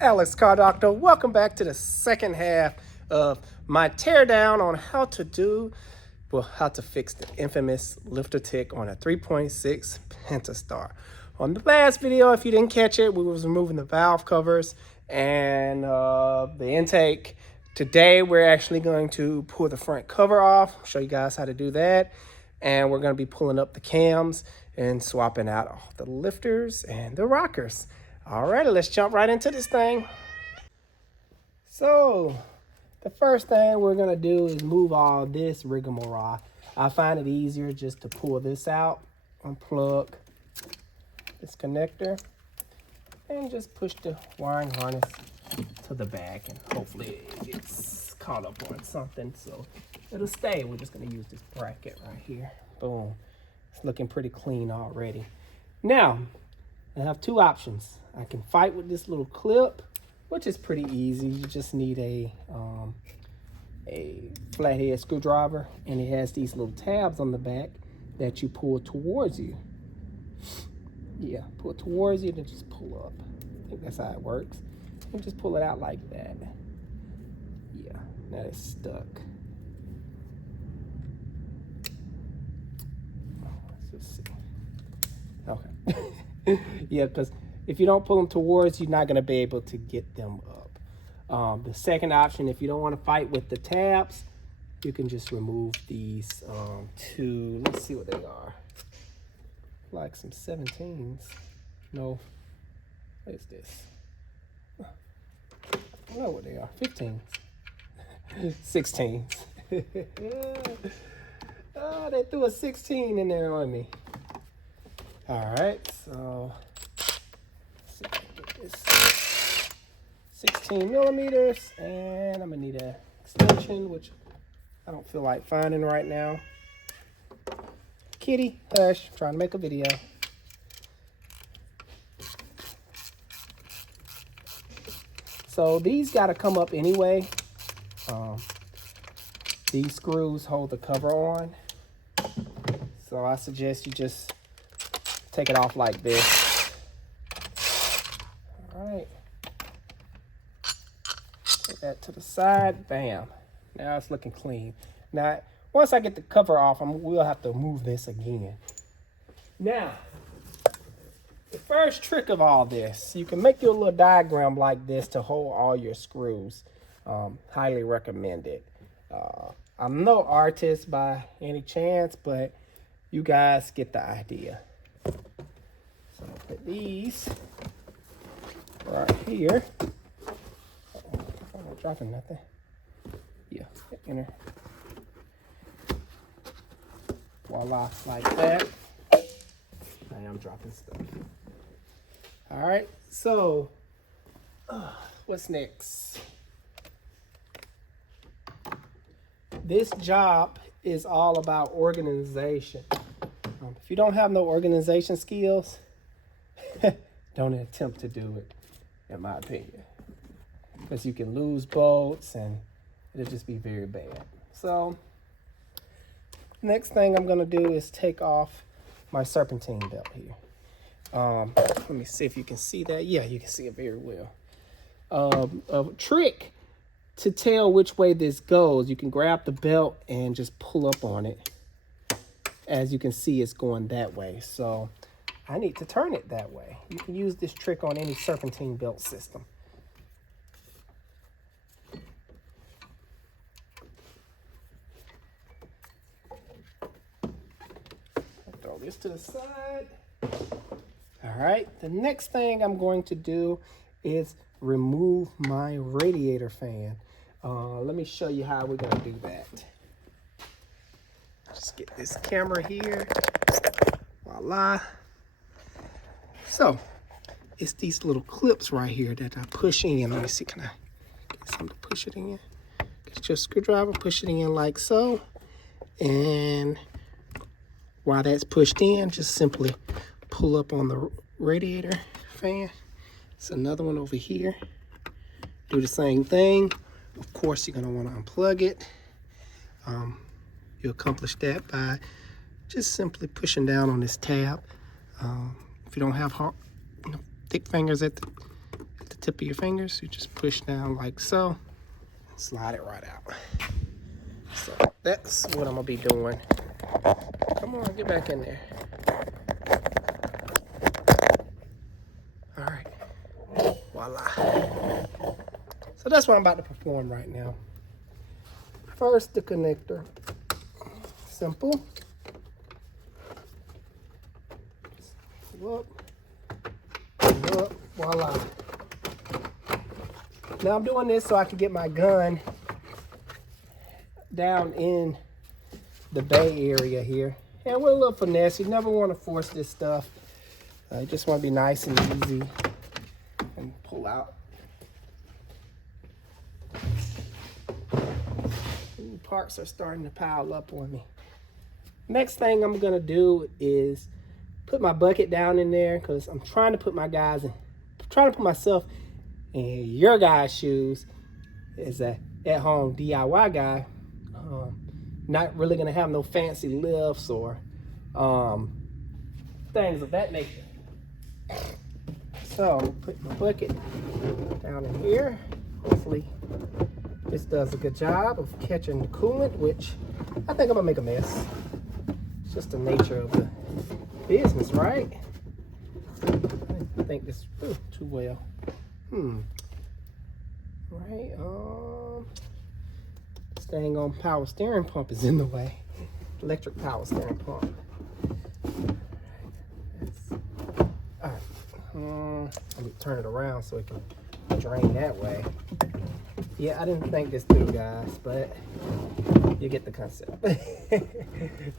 Alex Car Doctor. Welcome back to the second half of my teardown on how to fix the infamous lifter tick on a 3.6 Pentastar. On the last video, if you didn't catch it, we was removing the valve covers and the intake. Today, we're actually going to pull the front cover off, show you guys how to do that. And we're going to be pulling up the cams and swapping out all the lifters and the rockers. All right, let's jump right into this thing. So, the first thing we're gonna do is move all this rigmarole. I find it easier just to pull this out, unplug this connector, and just push the wiring harness to the back, and hopefully it gets caught up on something so it'll stay. We're just gonna use this bracket right here. Boom. It's looking pretty clean already. Now, I have two options. I can fight with this little clip, which is pretty easy. You just need a flathead screwdriver, and it has these little tabs on the back that you pull towards you. Yeah, pull towards you, then just pull up. I think that's how it works. And just pull it out like that. Yeah, now it's stuck. Let's just see. Okay. Yeah, because if you don't pull them towards, you're not going to be able to get them up. The second option, if you don't want to fight with the tabs, you can just remove these two. Let's see what they are. Like some 17s. No. What is this? I don't know what they are. 15s. 16s. Oh, they threw a 16 in there on me. All right, so let's see if I can get this 16 millimeters, and I'm gonna need an extension, which I don't feel like finding right now. Kitty, hush, trying to make a video. So these gotta come up anyway. These screws hold the cover on. So I suggest you just take it off like this. All right. Put that to the side. Bam. Now it's looking clean. Now, once I get the cover off, we'll have to move this again. Now, the first trick of all this, you can make your little diagram like this to hold all your screws. Highly recommend it. I'm no artist by any chance, but you guys get the idea. So I'll put these right here. I'm not dropping nothing. Yeah, enter. Voila, like that. I am dropping stuff. All right, so what's next? This job is all about organization. If you don't have no organization skills, don't attempt to do it, in my opinion. Because you can lose bolts and it'll just be very bad. So, next thing I'm gonna do is take off my serpentine belt here. Let me see if you can see that. Yeah, you can see it very well. A trick to tell which way this goes, you can grab the belt and just pull up on it. As you can see, it's going that way. So I need to turn it that way. You can use this trick on any serpentine belt system. Throw this to the side. All right, the next thing I'm going to do is remove my radiator fan. Let me show you how we're gonna do that. Just get this camera here. Voila. So, it's these little clips right here that I push in. Let me see, can I get something to push it in? Get your screwdriver, push it in like so. And while that's pushed in, just simply pull up on the radiator fan. It's another one over here. Do the same thing. Of course, you're gonna wanna unplug it. You accomplish that by just simply pushing down on this tab. If you don't have thick fingers at the tip of your fingers. You just push down like so, slide it right out. So that's what I'm gonna be doing. Come on, get back in there. All right, voila. So that's what I'm about to perform right now. First, the connector. Simple. Look, voila. Now I'm doing this so I can get my gun down in the bay area here. And with a little finesse, you never want to force this stuff. You just want to be nice and easy and pull out. Ooh, parts are starting to pile up on me. Next thing I'm gonna do is put my bucket down in there, because I'm trying to put my guys in, trying to put myself in your guys' shoes as a at-home DIY guy. Not really gonna have no fancy lifts or things of that nature. So I'm gonna put my bucket down in here. Hopefully this does a good job of catching the coolant, which I think I'm gonna make a mess. It's just the nature of the business, right? I think this too well. Right. This dang on power steering pump is in the way. Electric power steering pump. All right. Let me turn it around so it can drain that way. Yeah, I didn't think this through, guys, but you get the concept.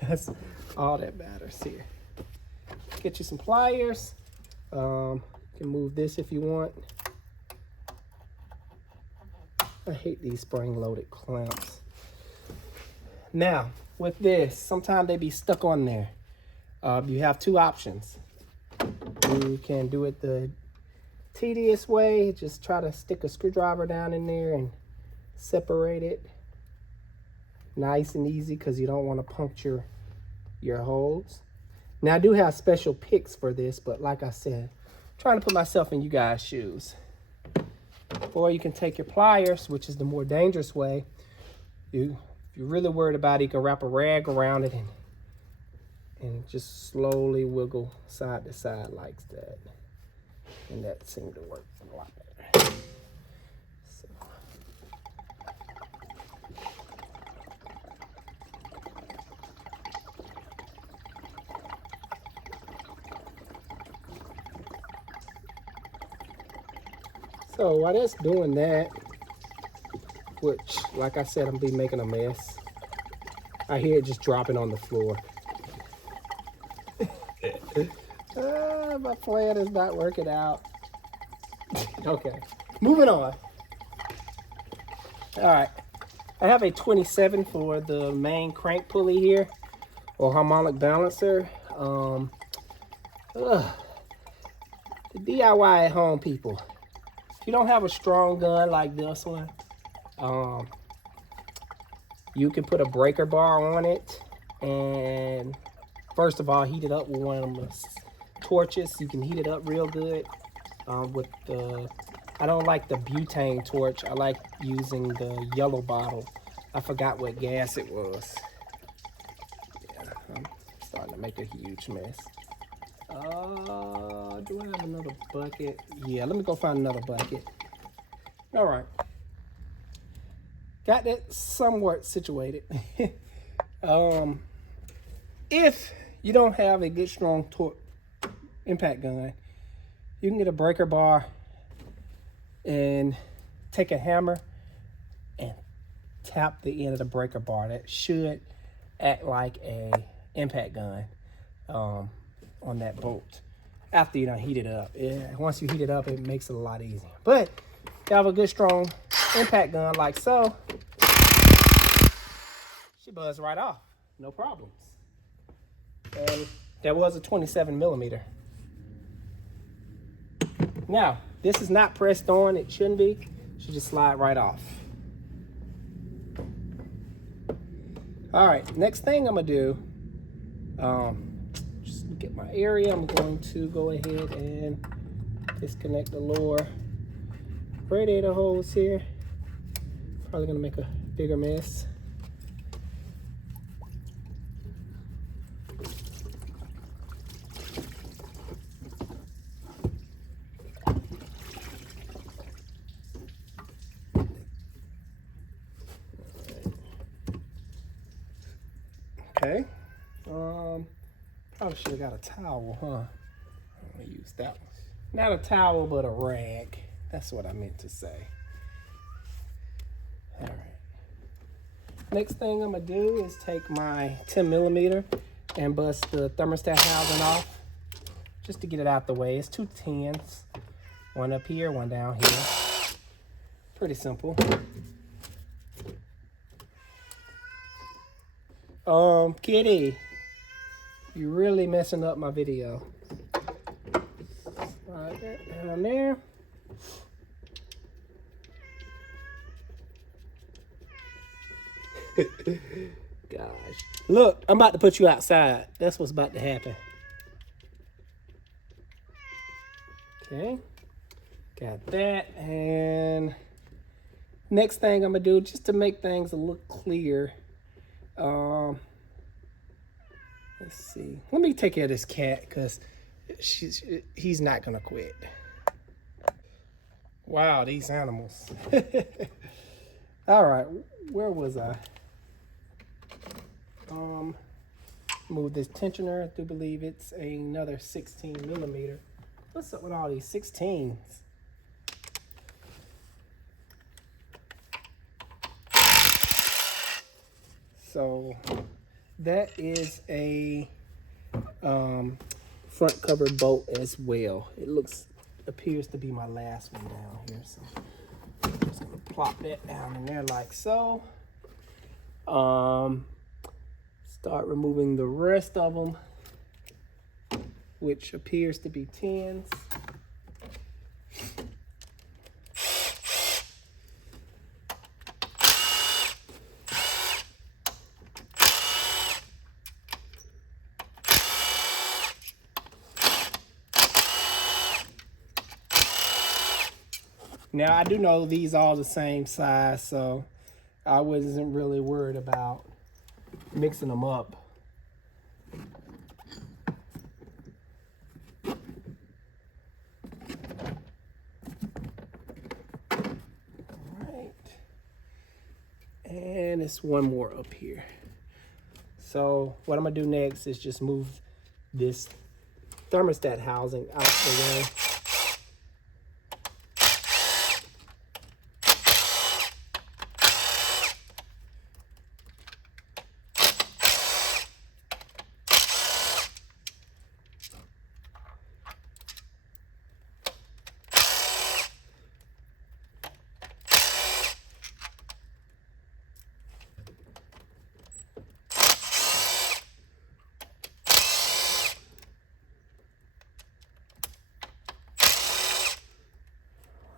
That's all that matters here. Get you some pliers. You can move this if you want. I hate these spring-loaded clamps. Now, with this, sometimes they be stuck on there. You have two options. You can do it the tedious way. Just try to stick a screwdriver down in there and separate it. Nice and easy, because you don't want to puncture your holes. Now, I do have special picks for this, but like I said, I'm trying to put myself in you guys' shoes. Or you can take your pliers, which is the more dangerous way. If you're really worried about it, you can wrap a rag around it and just slowly wiggle side to side like that. And that seemed to work a lot better. So while that's doing that, which, like I said, I'm be making a mess. I hear it just dropping on the floor. My plan is not working out. Okay, moving on. All right, I have a 27 for the main crank pulley here, or harmonic balancer. The DIY at home people. If you don't have a strong gun like this one, you can put a breaker bar on it, and first of all, heat it up with one of them torches. You can heat it up real good with the, I don't like the butane torch. I like using the yellow bottle. I forgot what gas it was. Yeah, I'm starting to make a huge mess. Do I have another bucket? Yeah, let me go find another bucket. All right. Got that somewhat situated. If you don't have a good strong impact gun, you can get a breaker bar and take a hammer and tap the end of the breaker bar. That should act like a impact gun on that bolt after you done heat it up. Yeah, once you heat it up, it makes it a lot easier. But if you have a good strong impact gun like so, she buzzed right off, no problems. And that was a 27 millimeter. Now, this is not pressed on, it shouldn't be. It should just slide right off. All right, next thing I'm gonna do, just look at my area. I'm going to go ahead and disconnect the lower radiator holes here. Probably gonna make a bigger mess. Okay. Probably should have got a towel, huh? I'm gonna use that one. Not a towel, but a rag. That's what I meant to say. All right. Next thing I'm gonna do is take my 10mm and bust the thermostat housing off, just to get it out the way. It's 2 10s, one up here, one down here. Pretty simple. Kitty, you're really messing up my video. Slide that down there. Gosh. Look, I'm about to put you outside. That's what's about to happen. Okay. Got that. And next thing I'm going to do, just to make things a little clear. Let's see. Let me take care of this cat because he's not going to quit. Wow, these animals. All right. Where was I? Move this tensioner. I do believe it's another 16mm. What's up with all these 16s? So that is a front cover bolt as well. It appears to be my last one down here. So I'm just gonna plop that down in there like so. Start removing the rest of them, which appears to be 10s. Now I do know these all the same size, so I wasn't really worried about mixing them up. Alright. And it's one more up here. So what I'm gonna do next is just move this thermostat housing out the way.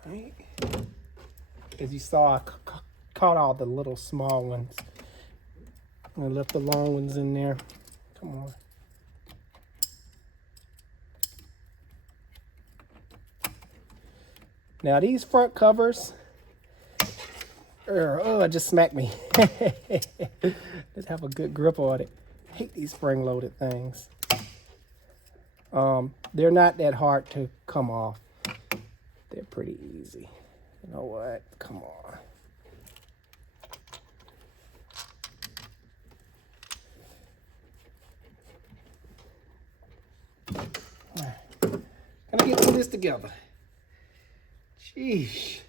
Right. As you saw, I caught all the little small ones. I left the long ones in there. Come on. Now these front covers, oh, it just smacked me. Just have a good grip on it. I hate these spring-loaded things. They're not that hard to come off. They're pretty easy. You know what? Come on. Can I get through this together? Sheesh.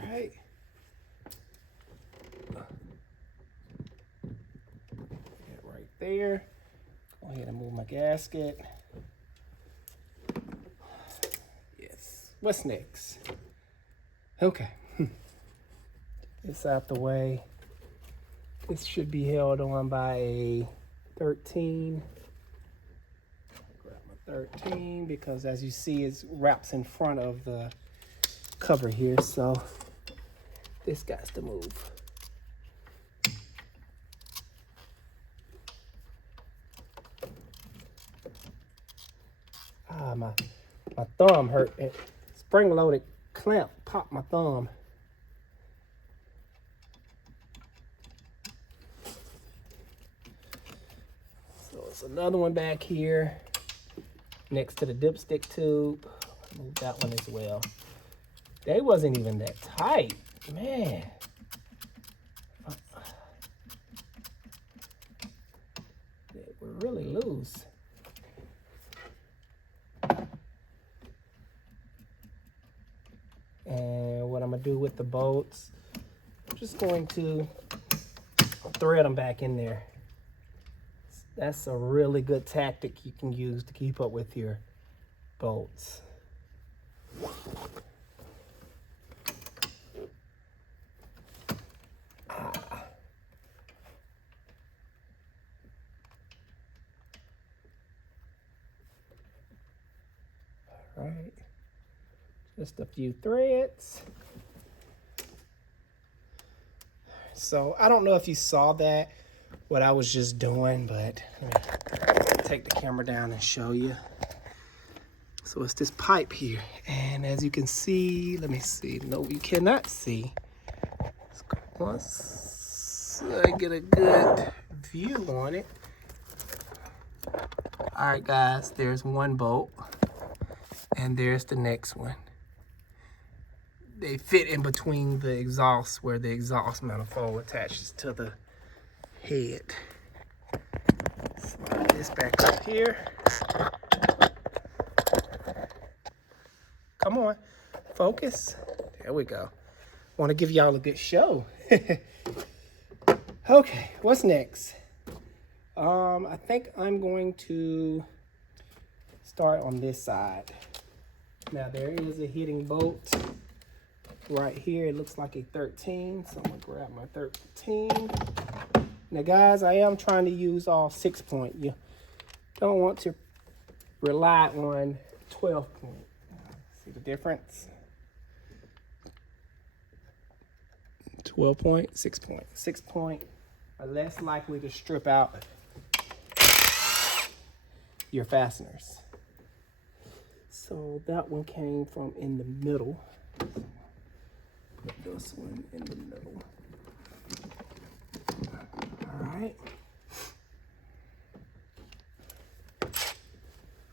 All right. Right there. Go ahead and move my gasket. Yes. What's next? Okay. This out the way. This should be held on by a 13. Grab my 13 because as you see it wraps in front of the cover here, so this got to move. my thumb hurt. Spring-loaded clamp popped my thumb. So it's another one back here next to the dipstick tube. Move that one as well. They wasn't even that tight, man. They were really loose. And what I'm gonna do with the bolts, I'm just going to thread them back in there. That's a really good tactic you can use to keep up with your bolts. All right, just a few threads. So I don't know if you saw that, what I was just doing, but let me take the camera down and show you. So it's this pipe here, and as you can see, let me see. No, you cannot see. Once I get a good view on it. All right, guys, there's one bolt, and there's the next one. They fit in between the exhaust where the exhaust manifold attaches to the head. Slide this back up here. Come on, focus. There we go. Want to give y'all a good show. Okay, what's next? I think I'm going to start on this side. Now there is a hitting bolt right here. It looks like a 13, so I'm gonna grab my 13. Now guys, I am trying to use all 6-point. You don't want to rely on 12-point. See the difference? 12-point, 6-point. 6-point are less likely to strip out your fasteners. So that one came from in the middle. Put this one in the middle. All right.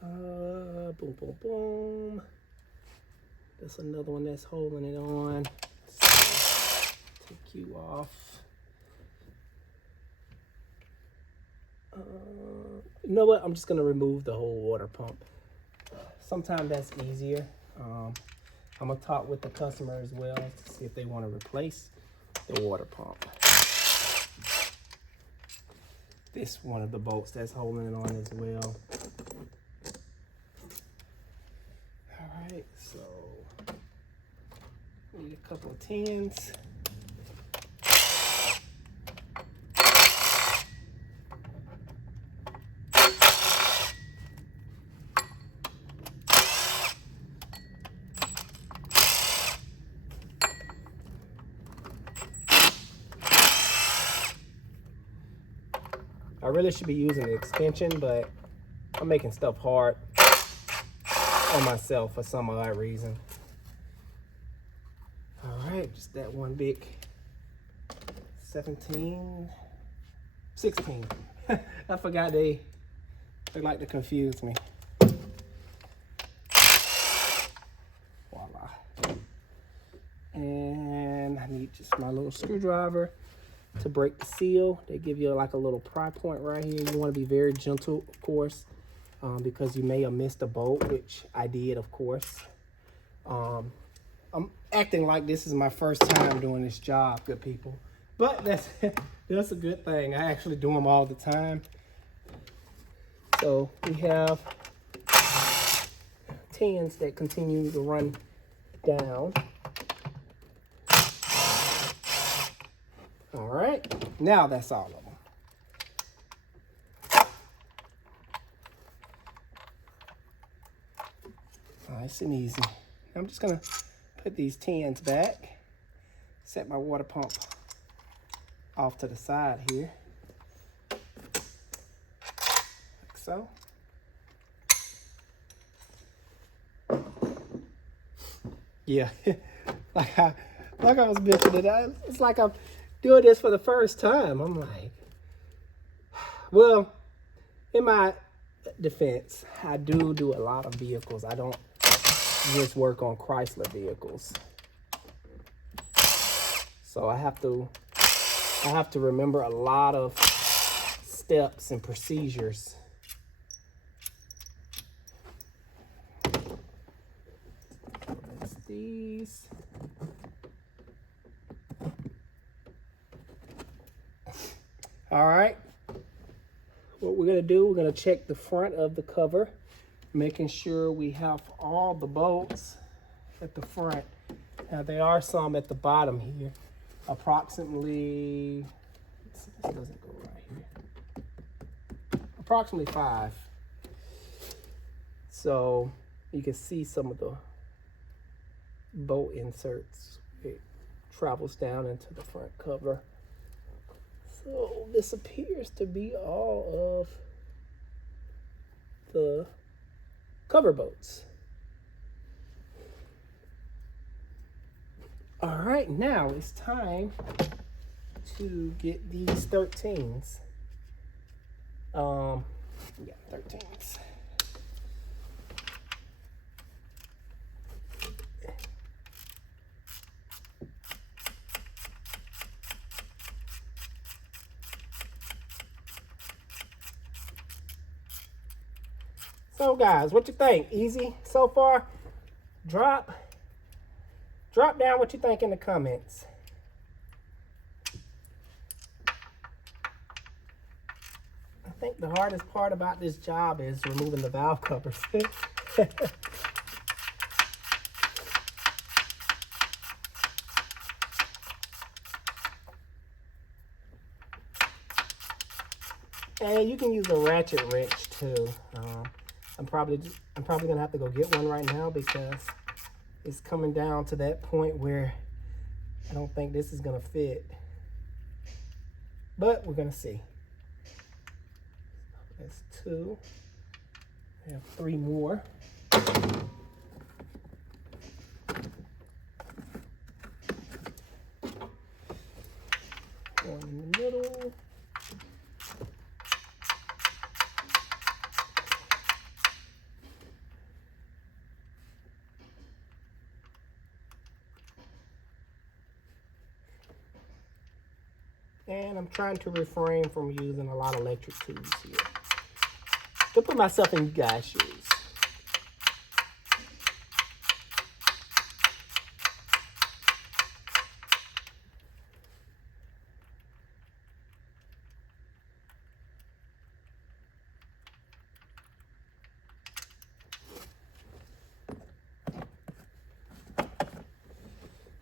Boom, boom, boom. That's another one that's holding it on. So, take you off. You know what? I'm just gonna remove the whole water pump. Sometimes that's easier. I'm gonna talk with the customer as well to see if they want to replace the water pump. This one of the bolts that's holding it on as well. All right, so need a couple of 10s. I really should be using the extension, but I'm making stuff hard on myself for some odd reason. All right, just that one big 17, 16. I forgot they like to confuse me. Voila. And I need just my little screwdriver to break the seal. They give you like a little pry point right here. You want to be very gentle, of course, because you may have missed a bolt, which I did, of course. I'm acting like this is my first time doing this job, good people, but that's a good thing. I actually do them all the time. So we have 10s that continue to run down. All right, now that's all of them. Nice and easy. I'm just gonna put these 10s back, set my water pump off to the side here, like so. Yeah, like I was mentioning, it's like I'm doing this for the first time. I'm like, well, in my defense, I do a lot of vehicles. I don't just work on Chrysler vehicles, so I have to remember a lot of steps and procedures. That's these. All right. What we're gonna do, we're gonna check the front of the cover, making sure we have all the bolts at the front. Now there are some at the bottom here, approximately, this doesn't go right here, approximately 5. So you can see some of the bolt inserts. It travels down into the front cover. So this appears to be all of the cover bolts. All right, now it's time to get these 13s. Yeah, 13s. So guys, what you think? Easy so far? Drop down what you think in the comments. I think the hardest part about this job is removing the valve covers. And you can use a ratchet wrench too. I'm probably gonna have to go get one right now because it's coming down to that point where I don't think this is gonna fit. But we're gonna see. That's 2. I have 3 more. One in the middle. And I'm trying to refrain from using a lot of electric tools here to put myself in you guys' shoes.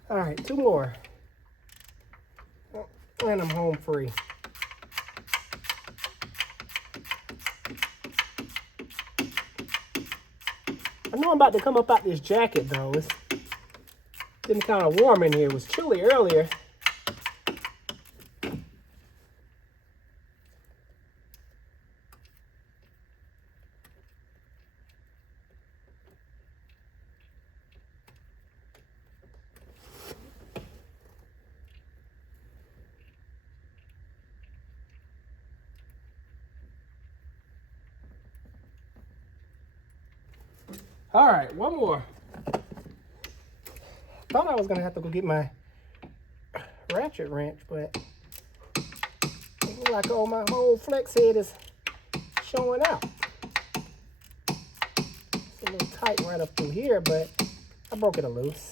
All right, 2 more. And I'm home free. I know I'm about to come up out this jacket though. It's getting kind of warm in here. It was chilly earlier. All right, one more. Thought I was gonna have to go get my ratchet wrench, but it looks like all my whole flex head is showing out. It's a little tight right up through here, but I broke it loose.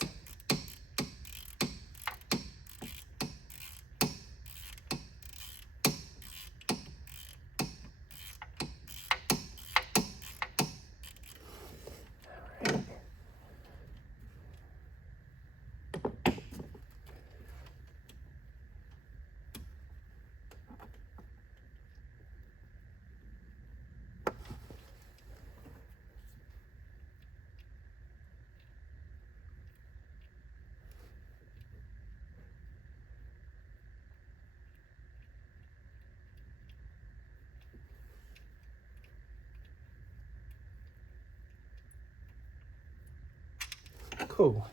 Cool.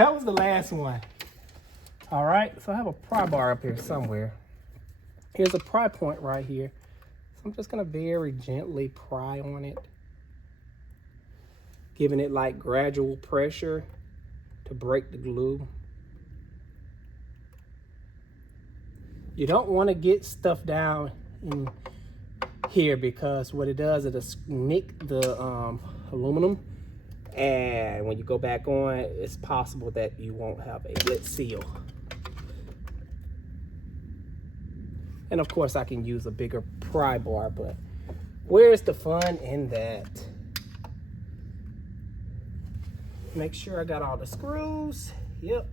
That was the last one. All right, so I have a pry bar up here somewhere. Here's a pry point right here. So I'm just gonna very gently pry on it, giving it like gradual pressure to break the glue. You don't want to get stuff down in here because what it does is it'll nick the aluminum, and when you go back on, it's possible that you won't have a lit seal. And of course I can use a bigger pry bar, but where's the fun in that? Make sure I got all the screws. Yep.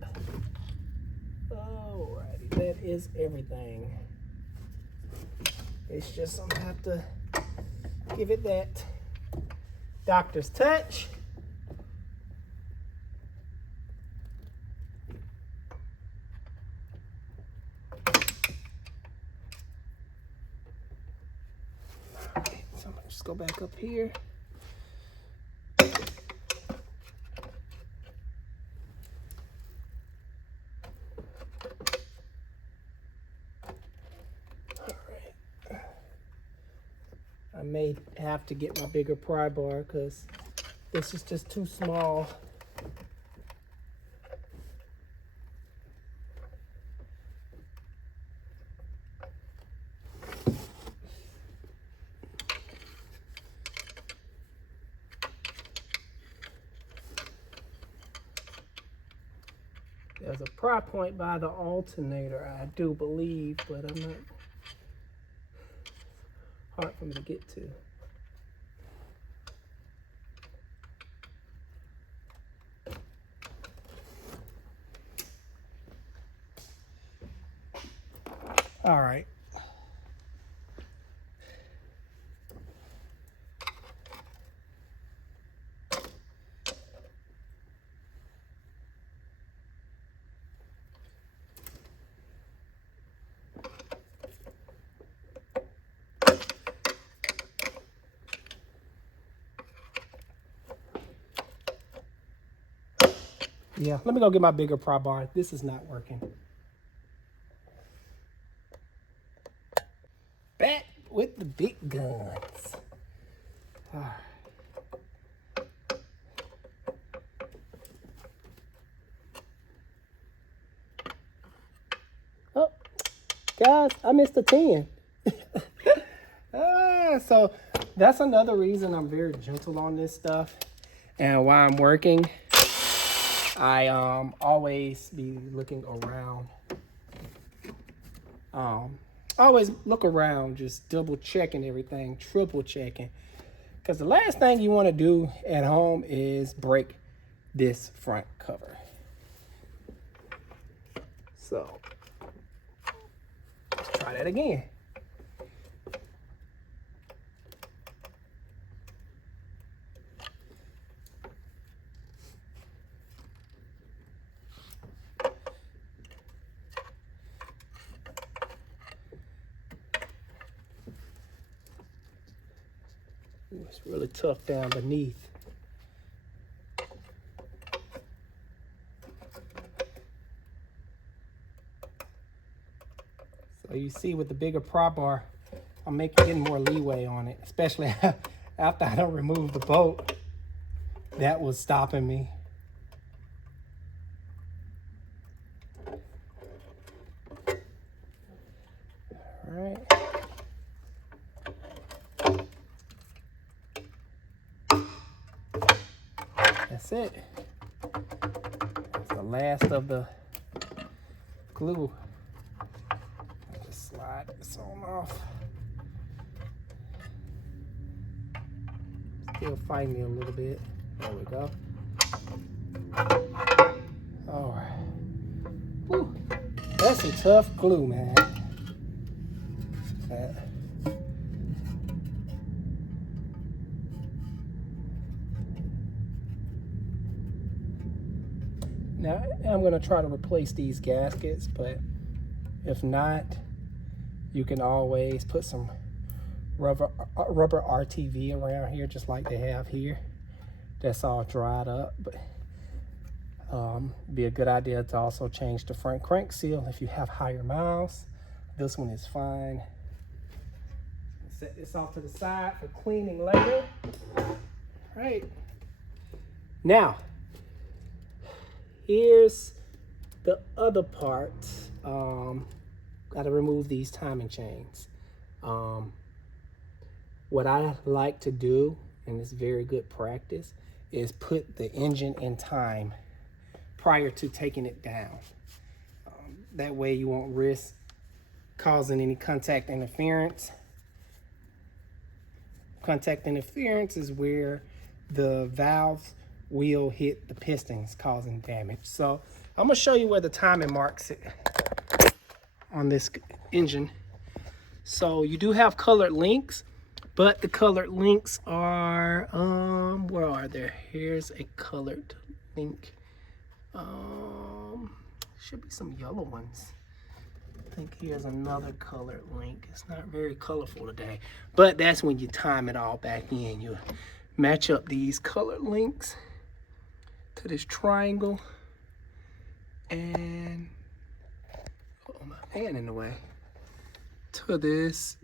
Alrighty, that is everything. It's just I'm gonna have to give it that doctor's touch. Alright, so I'm gonna just go back up here. I may have to get my bigger pry bar because this is just too small. There's a pry point by the alternator, I do believe, but I'm not. Hard for me to get to. All right. Yeah, let me go get my bigger pry bar. This is not working. Back with the big guns. All right. Oh, guys, I missed a 10. So that's another reason I'm very gentle on this stuff. And while I'm working, I always be looking around. Always look around, just double checking everything, triple checking. Because the last thing you want to do at home is break this front cover. So, let's try that again. It's really tough down beneath. So you see with the bigger pry bar, I'm getting more leeway on it, especially after I don't remove the bolt. That was stopping me. All right. That's it. That's the last of the glue. I'll just slide this on off. Still fighting me a little bit. There we go. All right. Whew. That's a tough glue, man. Now, I'm going to try to replace these gaskets, but if not, you can always put some rubber RTV around here, just like they have here. That's all dried up, but Be a good idea to also change the front crank seal if you have higher miles. This one is fine. Set this off to the side for cleaning later. Right. Now, here's the other part. Got to remove these timing chains. What I like to do, and it's very good practice, is put the engine in time prior to taking it down. That way you won't risk causing any contact interference. Contact interference is where the valves will hit the pistons, causing damage. So I'm gonna show you where the timing marks it on this engine. So you do have colored links, but the colored links are, where are they? Here's a colored link. Should be some yellow ones. I think here's another colored link. It's not very colorful today, but that's when you time it all back in. You match up these colored links to this triangle, and oh, my hand in the way, to this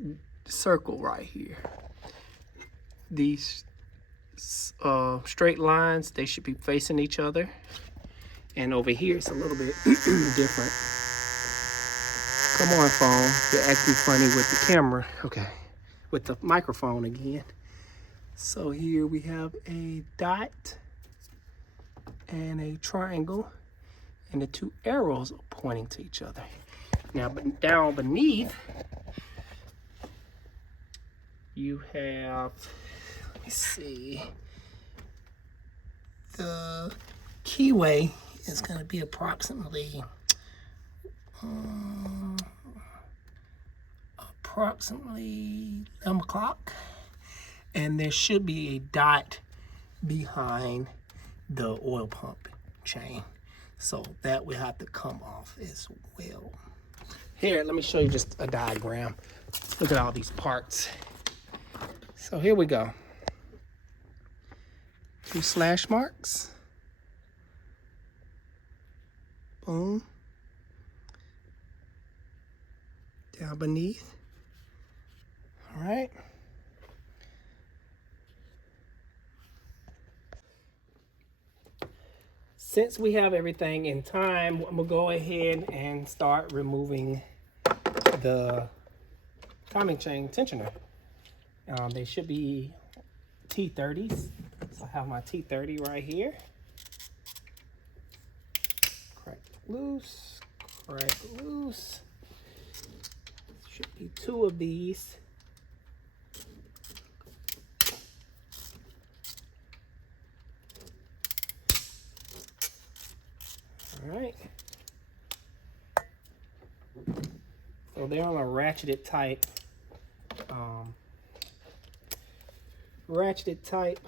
circle right here. These straight lines, they should be facing each other, and over here it's a little bit different. Come on, phone. You're acting funny with the camera. Okay, with the microphone again. So here we have a dot and a triangle, and the two arrows are pointing to each other. Now, down beneath, you have, let me see, the keyway is going to be approximately 11 o'clock, and there should be a dot behind the oil pump chain, so that will have to come off as well. Here, let me show you just a diagram. Look at all these parts. So here we go. 2 slash marks. Boom. Down beneath. All right. Since we have everything in time, I'm gonna go ahead and start removing the timing chain tensioner. They should be T30s. So I have my T30 right here. Crack loose, crack loose. Should be 2 of these. All right. So they're on a ratcheted type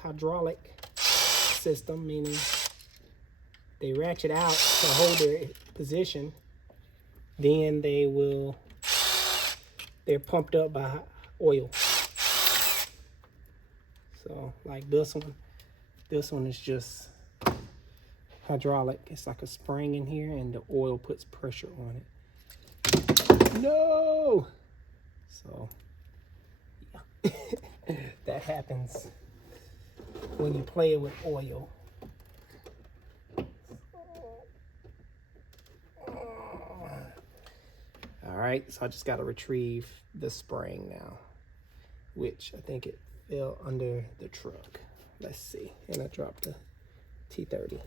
hydraulic system, meaning they ratchet out to hold their position. Then they're pumped up by oil. So like this one is just hydraulic. It's like a spring in here, and the oil puts pressure on it. No! So yeah. That happens when you play with oil. All right, so I just got to retrieve the spring now, which I think it fell under the truck. Let's see, and I dropped the T30.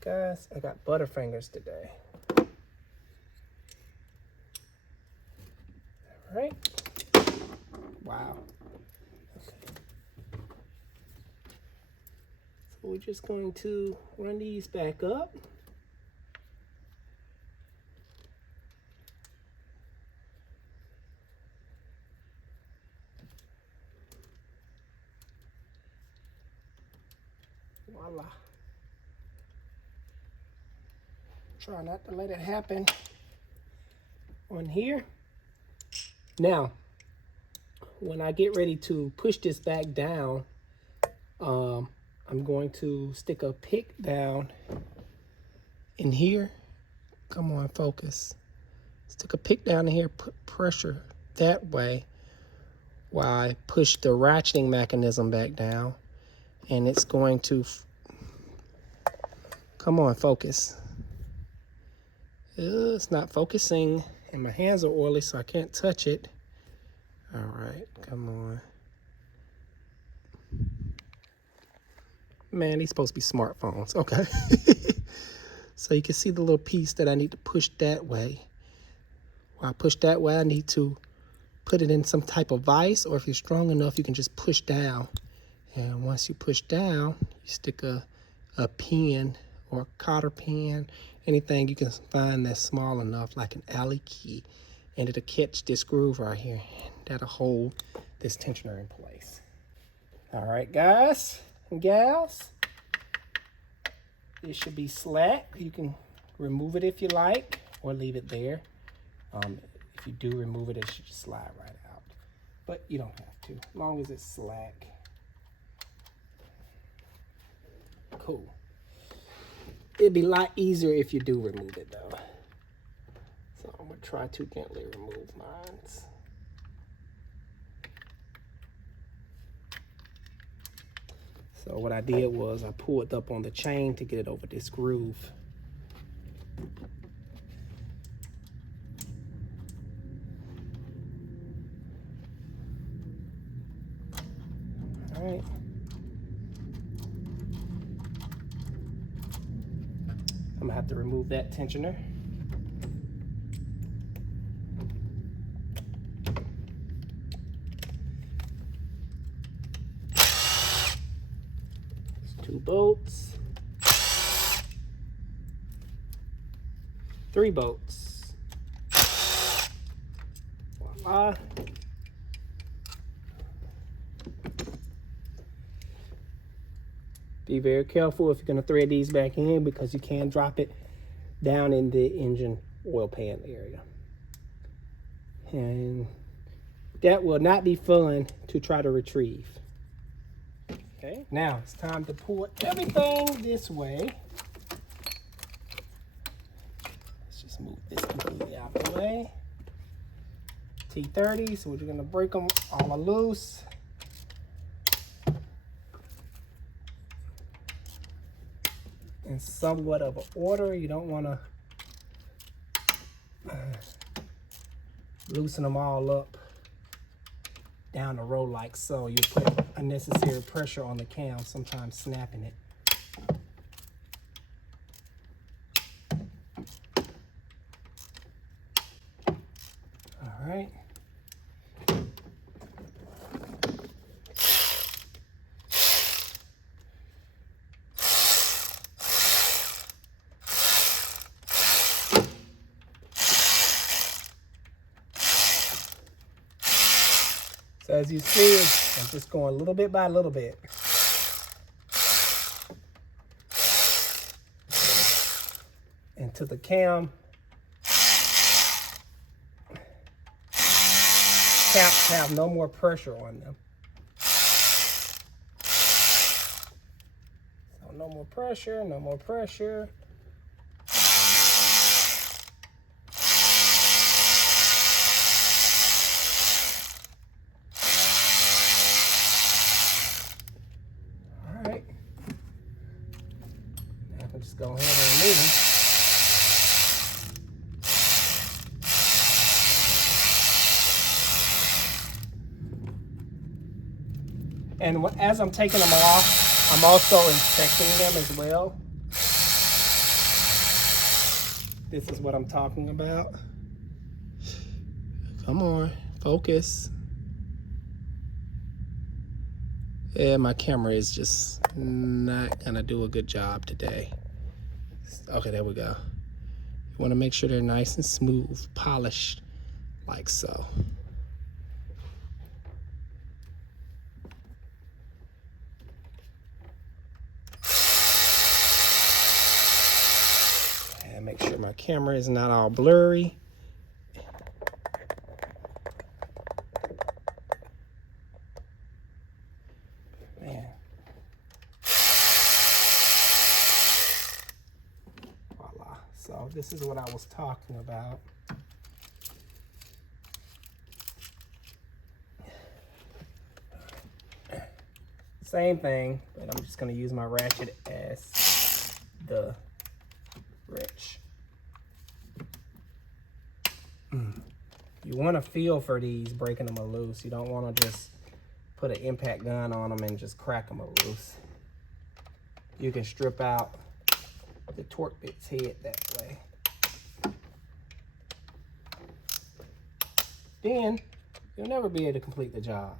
Guys, I got butterfingers today. All right. Wow. Okay. So we're just going to run these back up. Voila. Try not to let it happen on here. Now, when I get ready to push this back down, I'm I'm going to stick a pick down in here. Come on, focus. Stick a pick down in here, put pressure that way while I push the ratcheting mechanism back down. And it's going to, come on, focus. It's not focusing, and my hands are oily, so I can't touch it. All right, come on. Man, these supposed to be smartphones. Okay. So you can see the little piece that I need to push that way. When I push that way, I need to put it in some type of vise, or if you're strong enough, you can just push down. And once you push down, you stick a pin or a cotter pin, anything you can find that's small enough, like an alley key, and it'll catch this groove right here. That'll hold this tensioner in place. All right, guys and gals, this should be slack. You can remove it if you like, or leave it there. If you do remove it, it should just slide right out. But you don't have to, as long as it's slack. Cool. It'd be a lot easier if you do remove it though. So I'm gonna try to gently remove mine. So what I did was I pulled up on the chain to get it over this groove. All right. I'm gonna have to remove that tensioner. It's 2 bolts, 3 bolts. Voila. Be very careful if you're going to thread these back in, because you can drop it down in the engine oil pan area. And that will not be fun to try to retrieve. Okay, now it's time to pull everything this way. Let's just move this completely out of the way. T30, so we're going to break them all loose. In somewhat of an order. You don't want to loosen them all up down the row like so. You put unnecessary pressure on the cam, sometimes snapping it. All right. So as you see, I'm just going little bit by little bit. Into the cam. Caps have no more pressure on them. So no more pressure, no more pressure. Just go ahead and remove them. And as I'm taking them off, I'm also inspecting them as well. This is what I'm talking about. Come on, focus. Yeah, my camera is just not gonna do a good job today. Okay, there we go. You want to make sure they're nice and smooth, polished, like so. And make sure my camera is not all blurry. Man. So this is what I was talking about. Same thing, but I'm just gonna use my ratchet as the wrench. You wanna feel for these, breaking them loose. You don't wanna just put an impact gun on them and just crack them loose. You can strip out the torque bit's head that way. Then you'll never be able to complete the job.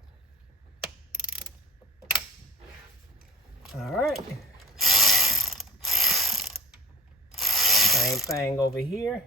All right. Same thing over here.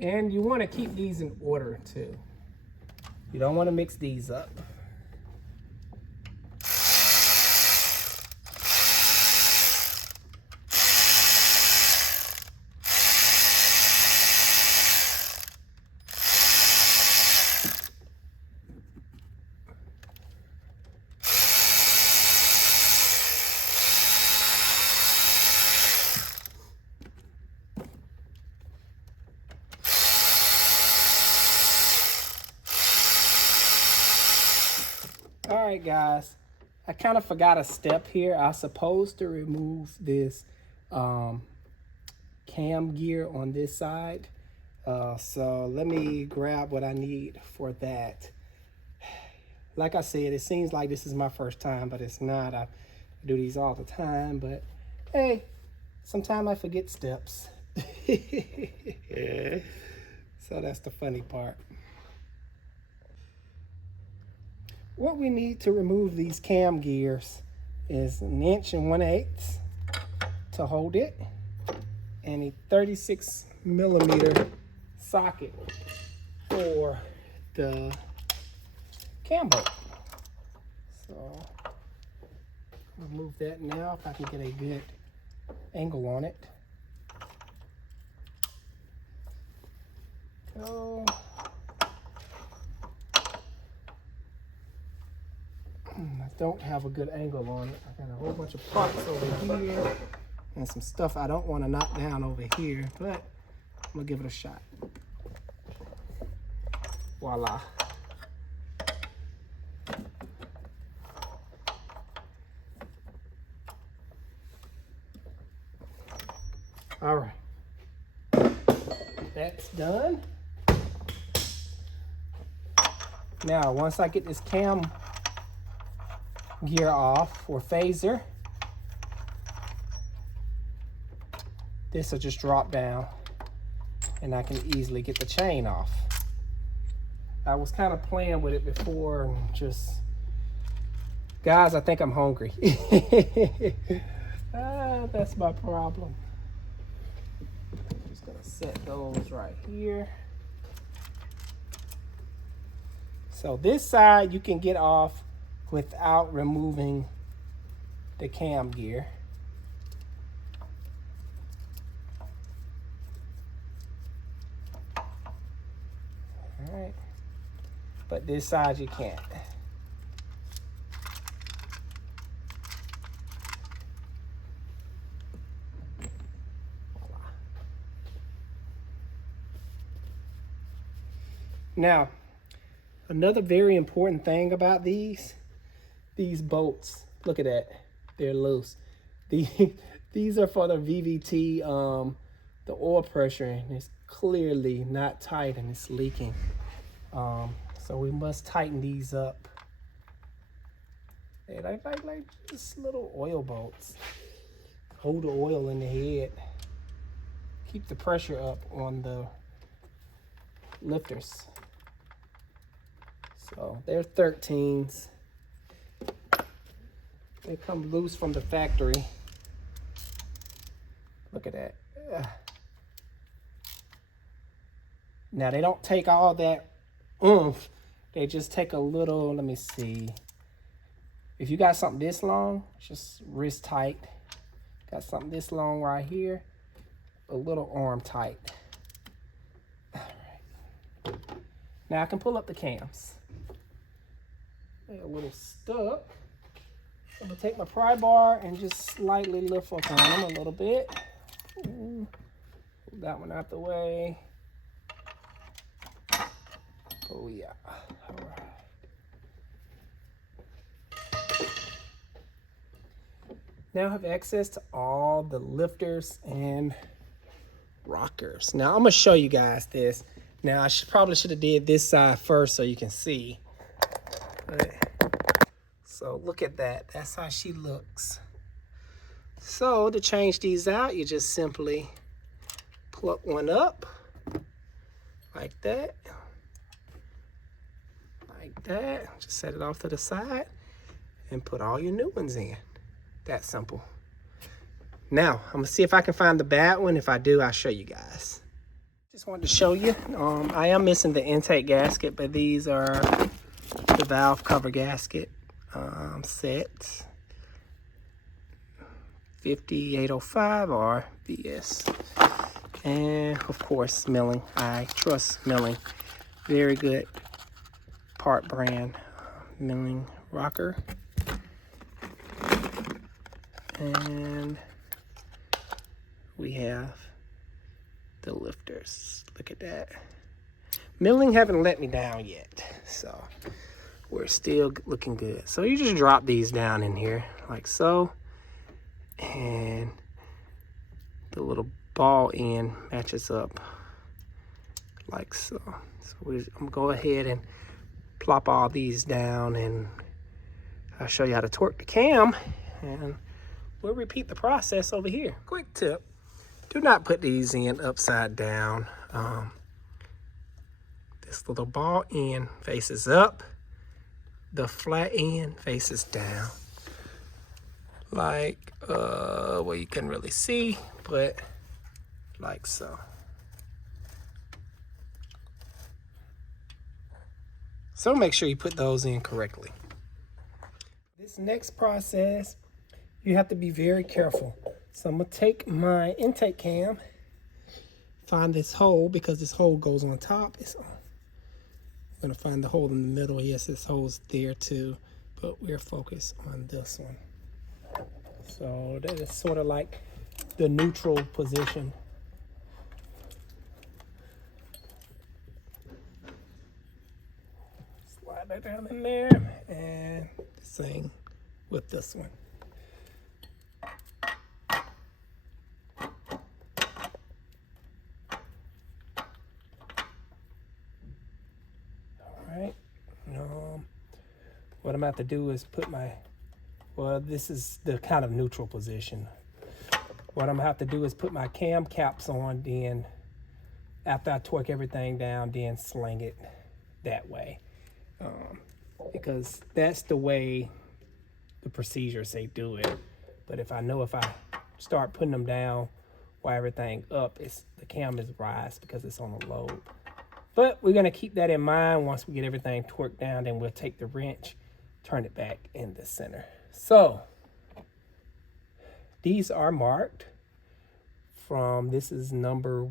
And you want to keep these in order too. You don't want to mix these up. All right, guys, I kind of forgot a step here. I was supposed to remove this cam gear on this side. So let me grab what I need for that. Like I said, it seems like this is my first time, but it's not. I do these all the time, but hey, sometimes I forget steps. So that's the funny part. What we need to remove these cam gears is 1 1/8" to hold it, and a 36mm socket for the cam bolt. So I'll remove that now if I can get a good angle on it. So I don't have a good angle on it. I got a whole bunch of parts over here and some stuff I don't want to knock down over here, but I'm gonna give it a shot. Voila. All right, that's done. Now, once I get this cam gear off, or phaser, this will just drop down and I can easily get the chain off. I was kind of playing with it before and just, guys, I think I'm hungry. That's my problem. Just gonna set those right here. So this side you can get off without removing the cam gear. All right, but this side you can't. Voila. Now, another very important thing about these bolts, look at that, they're loose. These are for the VVT, the oil pressure, and it's clearly not tight and it's leaking. So we must tighten these up. They're like just little oil bolts. Hold the oil in the head. Keep the pressure up on the lifters. So they're 13s. They come loose from the factory. Look at that. Now they don't take all that oomph. They just take a little, let me see. If you got something this long, just wrist tight. Got something this long right here, a little arm tight. All right. Now I can pull up the cams. They're a little stuck. I'm gonna take my pry bar and just slightly lift up on them a little bit. Ooh. Pull that one out the way. Oh yeah, all right. Now I have access to all the lifters and rockers. Now I'm gonna show you guys this. Now I probably should have did this side first so you can see. So look at that, that's how she looks. So to change these out, you just simply pluck one up like that. Like that, just set it off to the side and put all your new ones in. That simple. Now, I'm gonna see if I can find the bad one. If I do, I'll show you guys. Just wanted to show you, I am missing the intake gasket, but these are the valve cover gasket sets. 5805 or VS. And of course, milling. I trust milling. Very good part brand milling rocker. And we have the lifters. Look at that. Milling haven't let me down yet, so we're still looking good. So you just drop these down in here like so, and the little ball end matches up like so. So I'm gonna go ahead and plop all these down, and I'll show you how to torque the cam, and we'll repeat the process over here. Quick tip, do not put these in upside down. This little ball end faces up, the flat end faces down. Like, well, you can really see, but like so. So make sure you put those in correctly. This next process, you have to be very careful. So I'm gonna take my intake cam, find this hole, because this hole goes on top. I'm gonna find the hole in the middle. Yes, this hole's there too, but we're focused on this one. So that is sort of like the neutral position. Slide that down in there, and same with this one. What I'm about to do is put my, well, this is the kind of neutral position. What I'm gonna have to do is put my cam caps on, then after I torque everything down, then sling it that way. Because that's the way the procedures say do it. But if I start putting them down while everything up, the cam is rise because it's on a load. But we're gonna keep that in mind. Once we get everything torqued down, then we'll take the wrench, turn it back in the center. So these are marked from, this is number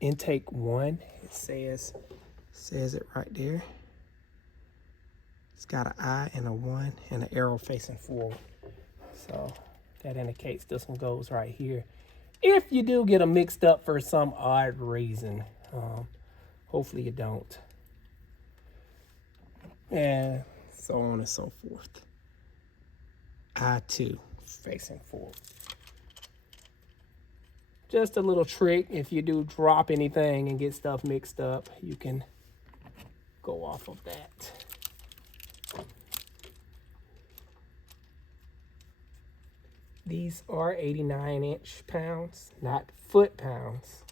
intake 1. It says it right there. It's got an I and a 1 and an arrow facing forward. So that indicates this one goes right here. If you do get them mixed up for some odd reason, hopefully you don't. And so on and so forth. I2 facing forward. Just a little trick, if you do drop anything and get stuff mixed up, you can go off of that. These are 89-inch pounds, not foot pounds.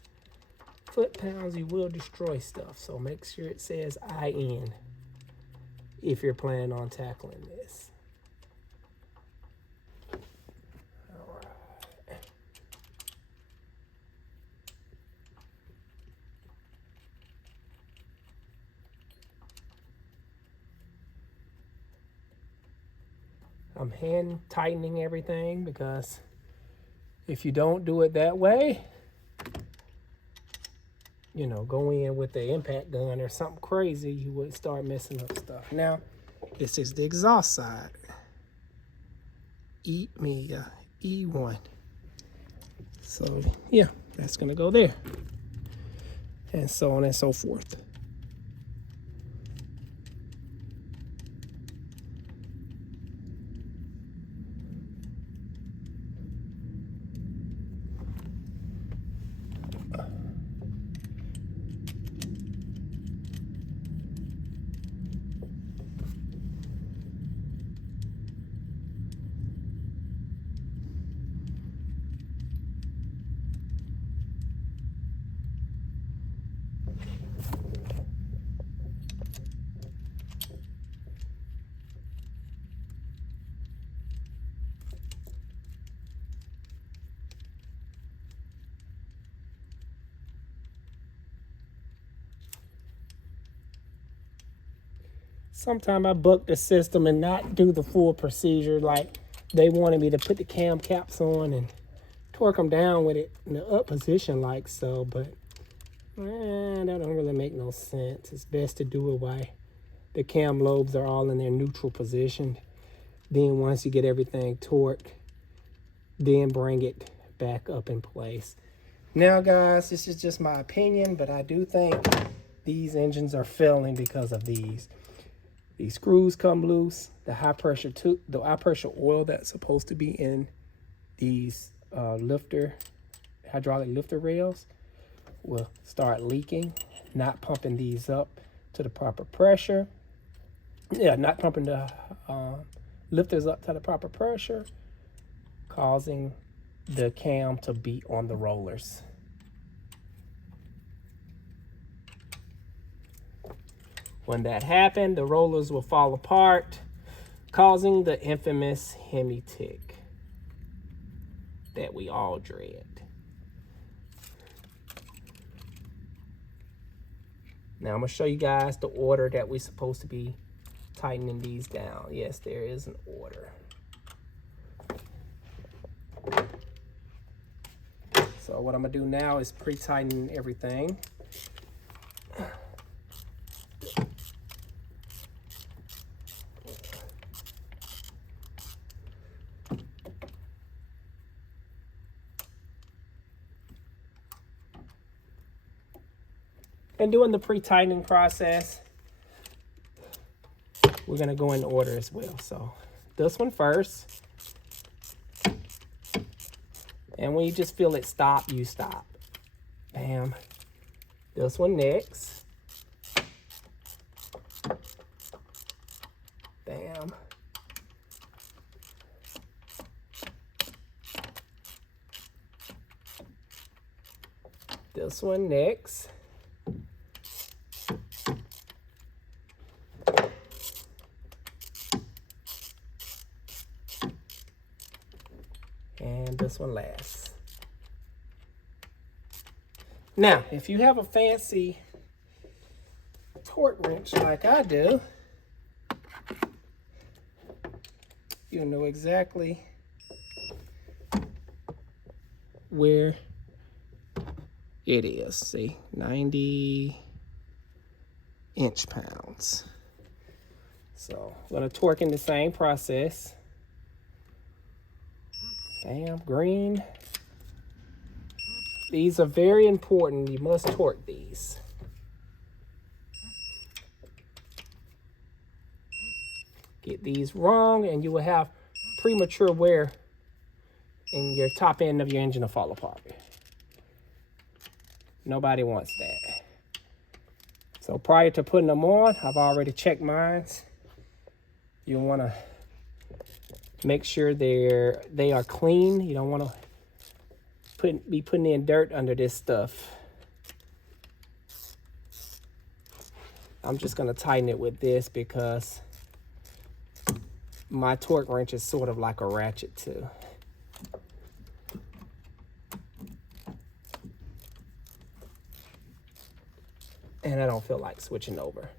Foot pounds, you will destroy stuff, so make sure it says IN if you're planning on tackling this. All right. I'm hand tightening everything because if you don't do it that way, you know, go in with the impact gun or something crazy, you would start messing up stuff. Now, this is the exhaust side. E1. So yeah, that's gonna go there. And so on and so forth. Sometimes I buck the system and not do the full procedure. Like they wanted me to put the cam caps on and torque them down with it in the up position like so, but that don't really make no sense. It's best to do it while the cam lobes are all in their neutral position. Then once you get everything torqued, then bring it back up in place. Now guys, this is just my opinion, but I do think these engines are failing because of these. These screws come loose. The high pressure oil that's supposed to be in these hydraulic lifter rails will start leaking, not pumping these up to the proper pressure. Yeah, not pumping the lifters up to the proper pressure, causing the cam to beat on the rollers. When that happened, the rollers will fall apart, causing the infamous Hemi tick that we all dread. Now I'm gonna show you guys the order that we're supposed to be tightening these down. Yes, there is an order. So what I'm gonna do now is pre-tighten everything. And doing the pre-tightening process, we're gonna go in order as well. So this one first. And when you just feel it stop, you stop. Bam. This one next. Bam. This one next. And this one last. Now, if you have a fancy torque wrench like I do, you'll know exactly where it is. See, 90 inch-pounds. So I'm gonna torque in the same process. Bam, green. These are very important. You must torque these. Get these wrong and you will have premature wear and your top end of your engine will fall apart. Nobody wants that. So prior to putting them on, I've already checked mine. You want to make sure they are clean. You don't want to be putting in dirt under this stuff. I'm just going to tighten it with this because my torque wrench is sort of like a ratchet too. And I don't feel like switching over.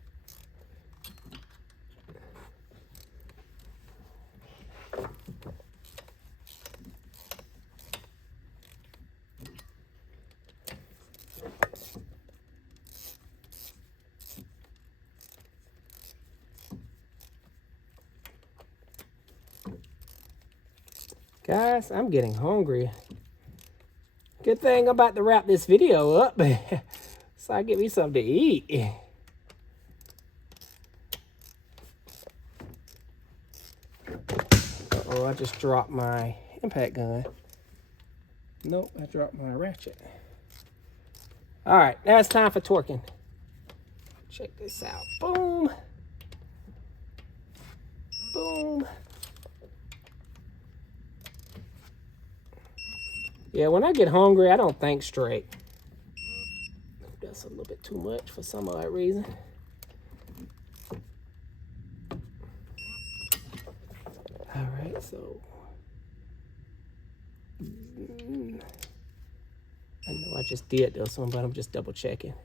Guys, I'm getting hungry. Good thing I'm about to wrap this video up so I get me something to eat. Uh-oh, I just dropped my impact gun. Nope, I dropped my ratchet. All right, now it's time for torquing. Check this out. Boom. Boom. Yeah, when I get hungry, I don't think straight. That's a little bit too much for some odd reason. All right, so I know I just did this one, but I'm just double checking.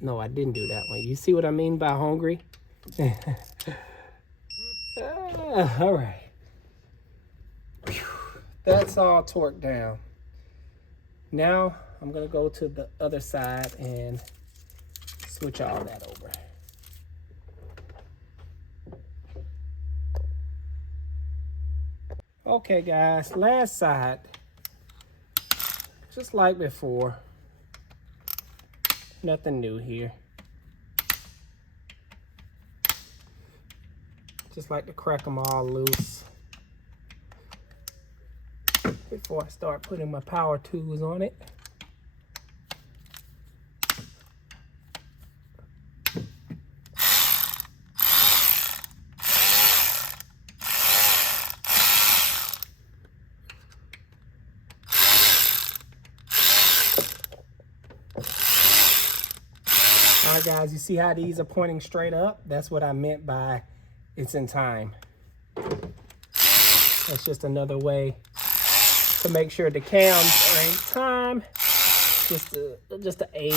No, I didn't do that one. You see what I mean by hungry? All right. That's all torqued down. Now I'm gonna go to the other side and switch all that over. Okay guys, last side. Just like before. Nothing new here. Just like to crack them all loose before I start putting my power tools on it. All right guys, you see how these are pointing straight up? That's what I meant by it's in time. That's just another way to make sure the cams are in time, just to aid.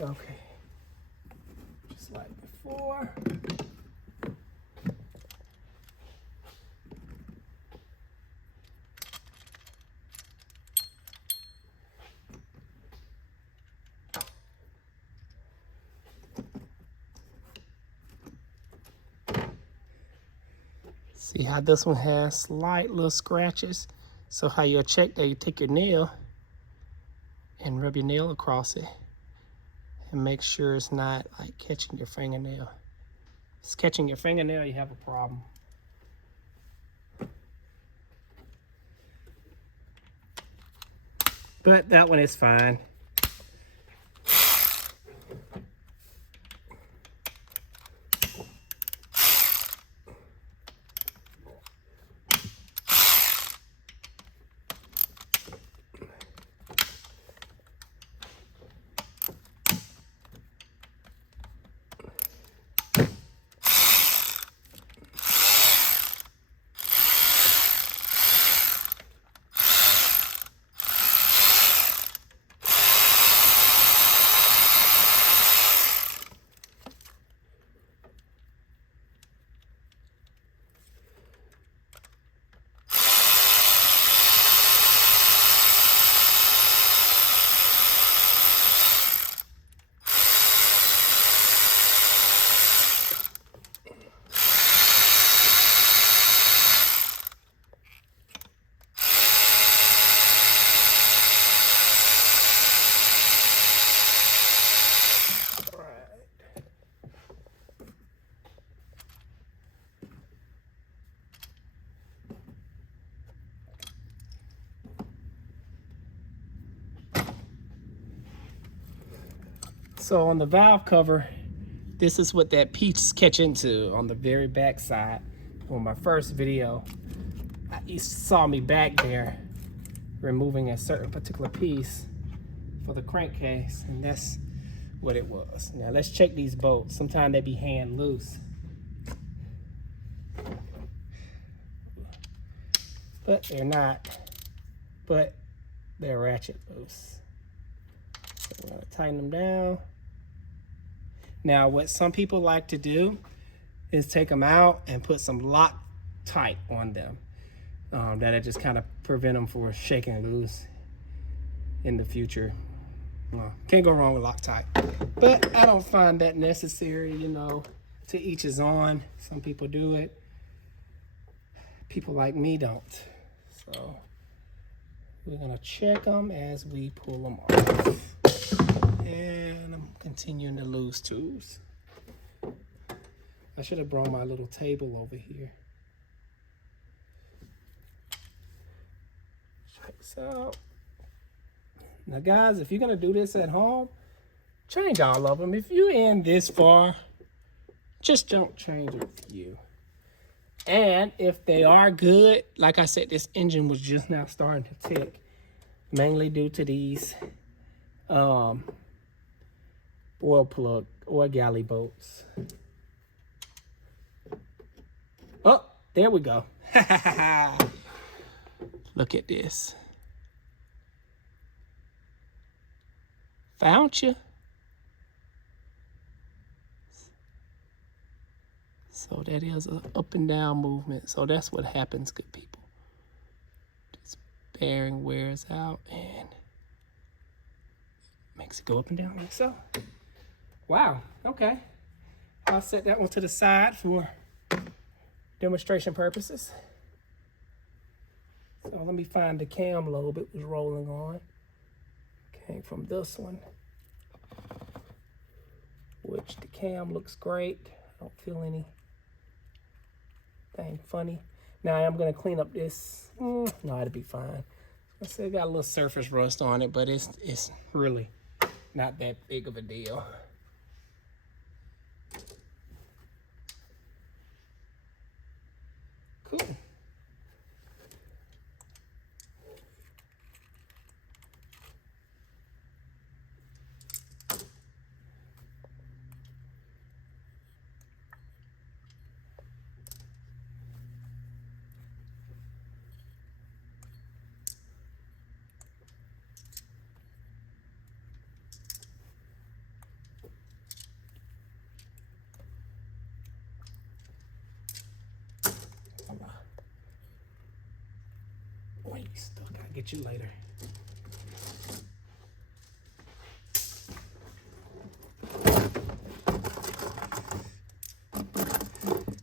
Okay, just like before. See how this one has slight little scratches? So how you'll check that, you take your nail and rub your nail across it. And make sure it's not like catching your fingernail. If it's catching your fingernail, you have a problem. But that one is fine. So on the valve cover, this is what that piece catch into on the very back side. On my first video, you saw me back there removing a certain particular piece for the crankcase, and that's what it was. Now let's check these bolts. Sometimes they be hand loose. but they're not. But they're ratchet loose. So we're gonna tighten them down. Now, what some people like to do is take them out and put some Loctite on them. That'll just kind of prevent them from shaking loose in the future. Can't go wrong with Loctite. But I don't find that necessary, you know, to each his own. Some people do it. People like me don't. So we're gonna check them as we pull them off. And I'm continuing to lose tools. I should have brought my little table over here. Check this out. Now guys, if you're gonna do this at home, change all of them. If you're in this far, just don't change a few. And if they are good, like I said, this engine was just now starting to tick, mainly due to these oil plug or galley bolts. Oh, there we go. Look at this. Found you. So that is an up and down movement. So that's what happens, good people. This bearing wears out and makes it go up and down like so. Wow, okay. I'll set that one to the side for demonstration purposes. So let me find the cam lobe it was rolling on. Came from this one, which the cam looks great. I don't feel anything funny. Now I am gonna clean up this. No, it'll be fine. I said got a little surface rust on it, but it's really not that big of a deal. Cool. Boy, you stuck. I'll get you later.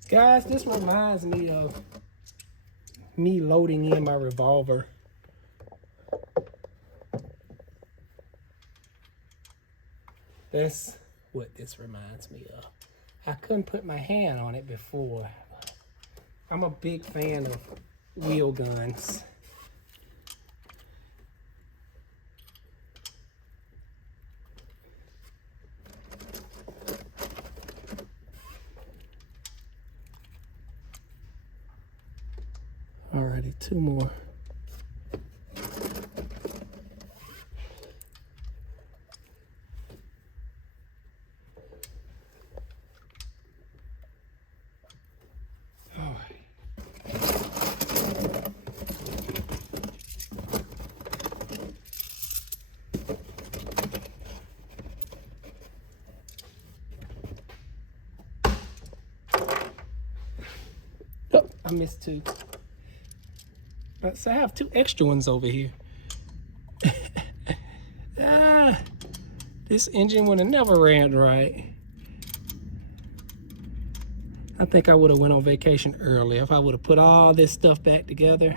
Guys, this reminds me of me loading in my revolver. That's what this reminds me of. I couldn't put my hand on it before. I'm a big fan of wheel guns. Alrighty, two more. Oh, I missed two. So I have two extra ones over here. This engine would have never ran right. I think I would have went on vacation early if I would have put all this stuff back together.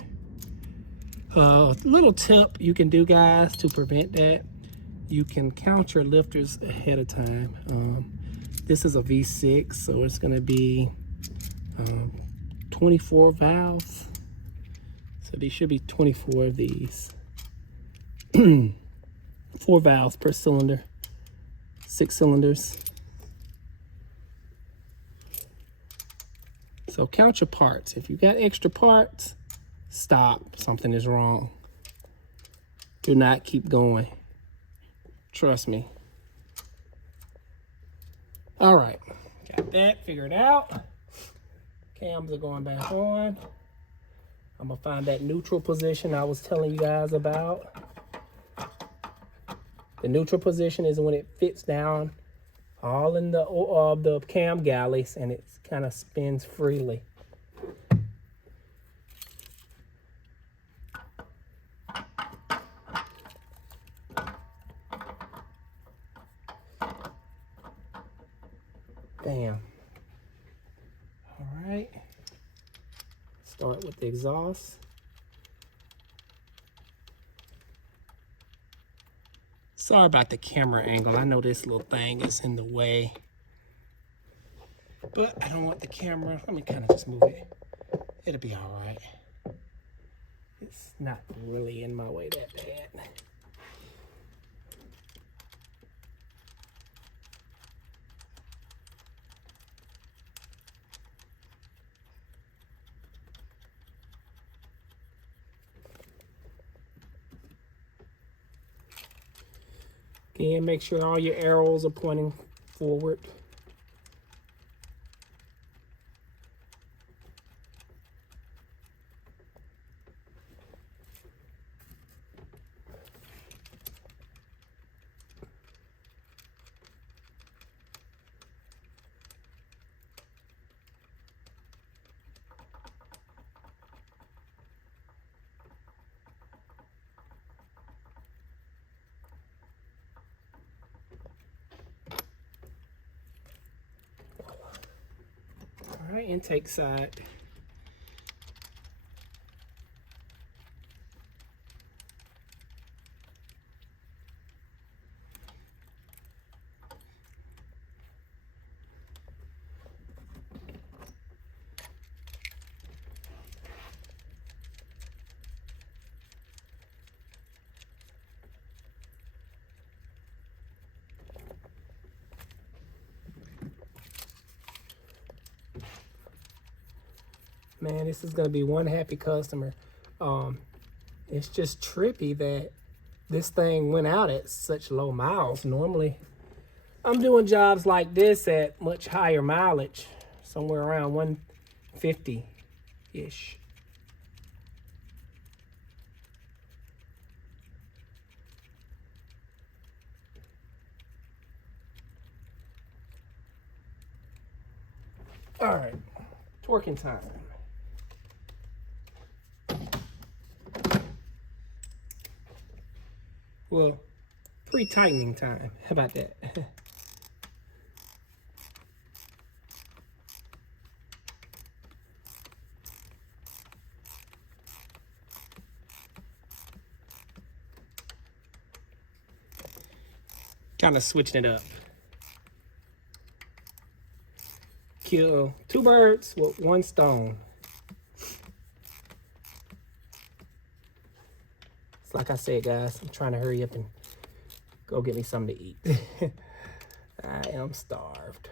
Little tip you can do, guys, to prevent that. You can count your lifters ahead of time. This is a V6, so it's going to be 24 valves. So there should be 24 of these. 4 valves per cylinder, 6 cylinders. So count your parts. If you got extra parts, stop. Something is wrong. Do not keep going. Trust me. All right, got that figured out. Cams are going back on. I'm gonna find that neutral position I was telling you guys about. The neutral position is when it fits down all in the cam galleys and it kind of spins freely. Bam. All right. Start with the exhaust. Sorry about the camera angle. I know this little thing is in the way, but I don't want the camera. Let me kind of just move it. It'll be all right. It's not really in my way that bad. Again, make sure all your arrows are pointing forward. All right, intake side. Man, this is gonna be one happy customer. It's just trippy that this thing went out at such low miles. Normally, I'm doing jobs like this at much higher mileage, somewhere around 150-ish. All right, torquing time. Well, pre-tightening time. How about that? Kind of switching it up. Kill 2 birds with 1 stone. It's like I said, guys, I'm trying to hurry up and go get me something to eat. I am starved.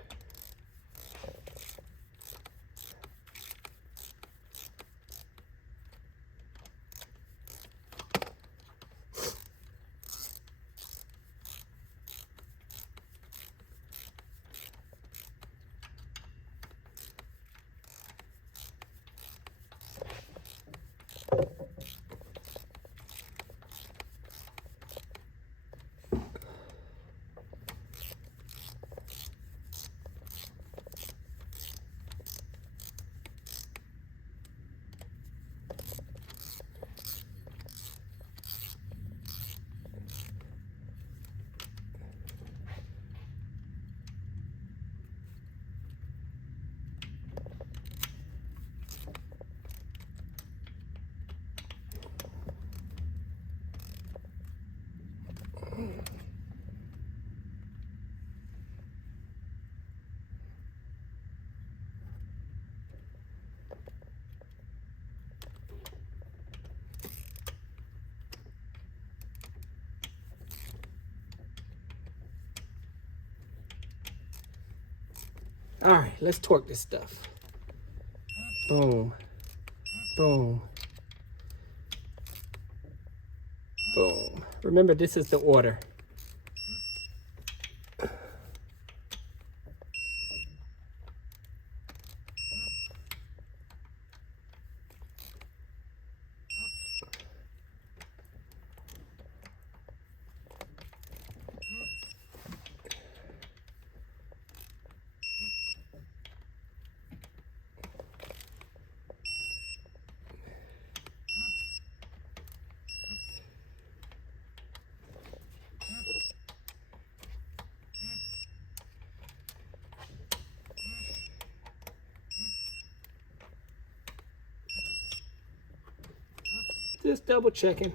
All right, let's torque this stuff. Boom, boom, boom. Remember, this is the order. Just double checking.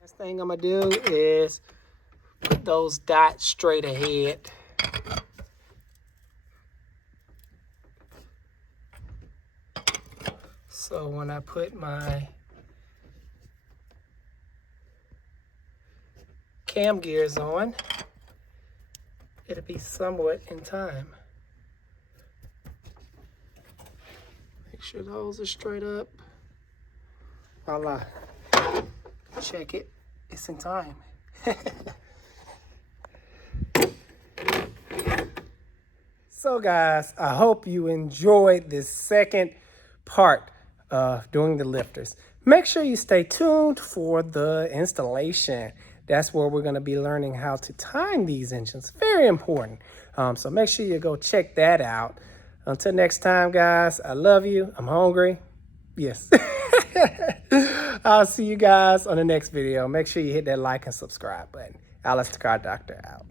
Next thing I'm gonna do is put those dots straight ahead. So when I put my cam gears on, it'll be somewhat in time. Make sure those are straight up. Voila. Check it. It's in time. So guys, I hope you enjoyed this second part of doing the lifters. Make sure you stay tuned for the installation. That's where we're going to be learning how to time these engines. Very important. So make sure you go check that out. Until next time, guys, I love you. I'm hungry. Yes. I'll see you guys on the next video. Make sure you hit that like and subscribe button. Alice the Car Doctor out.